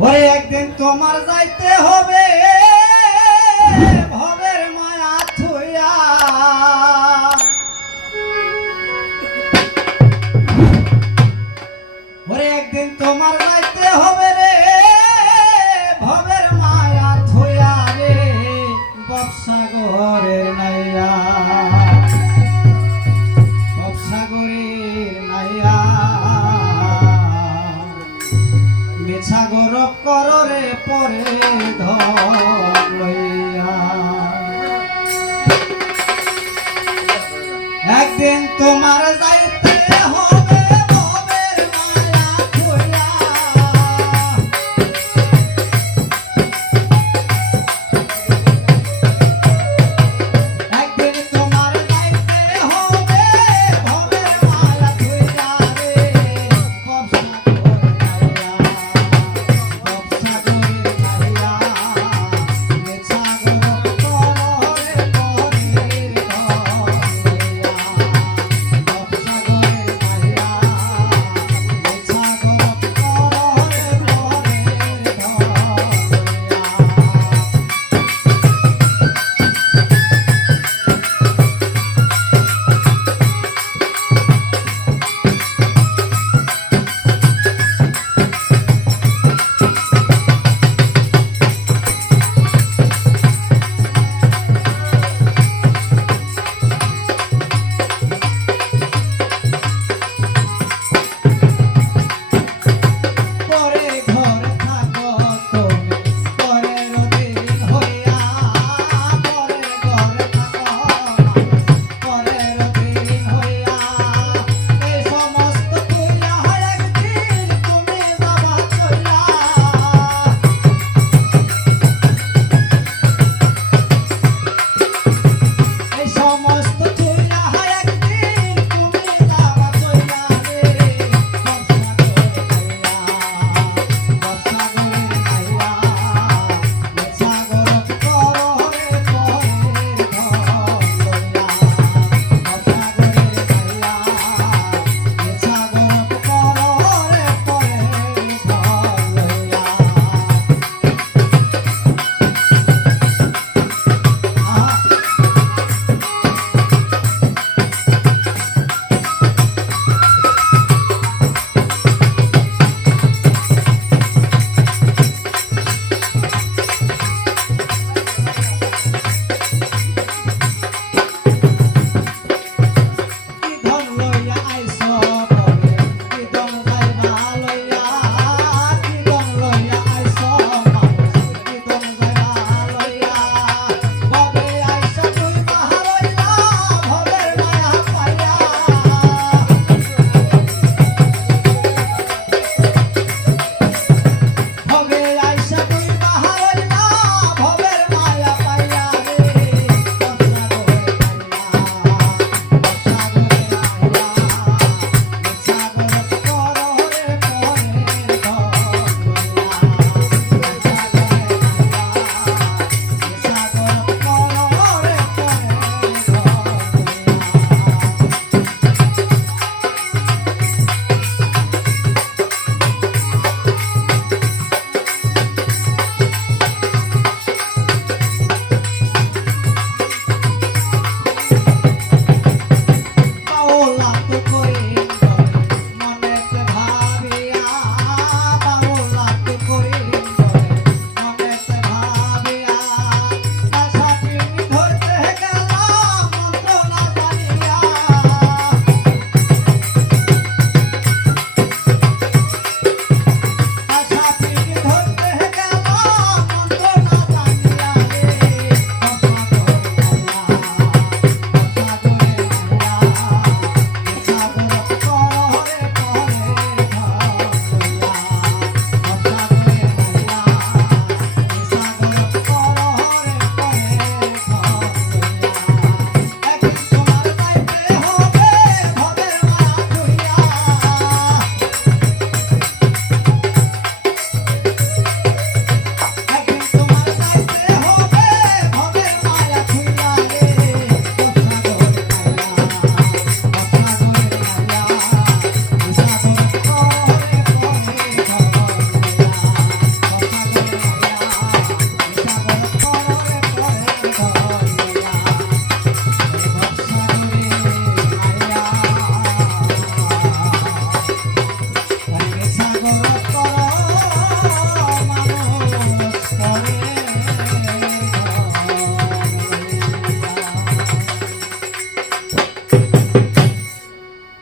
ওরে একদিন তোমার যাইতে হবে, ভবের মায়া থুইয়া ওরে একদিন তোমার যাইতে হবে রে, ভবের মায়া থুইয়া রে। বৎসাগরের নাইয়া গরব কররে পরে ধর লইয়া। একদিন তোমার যাইতে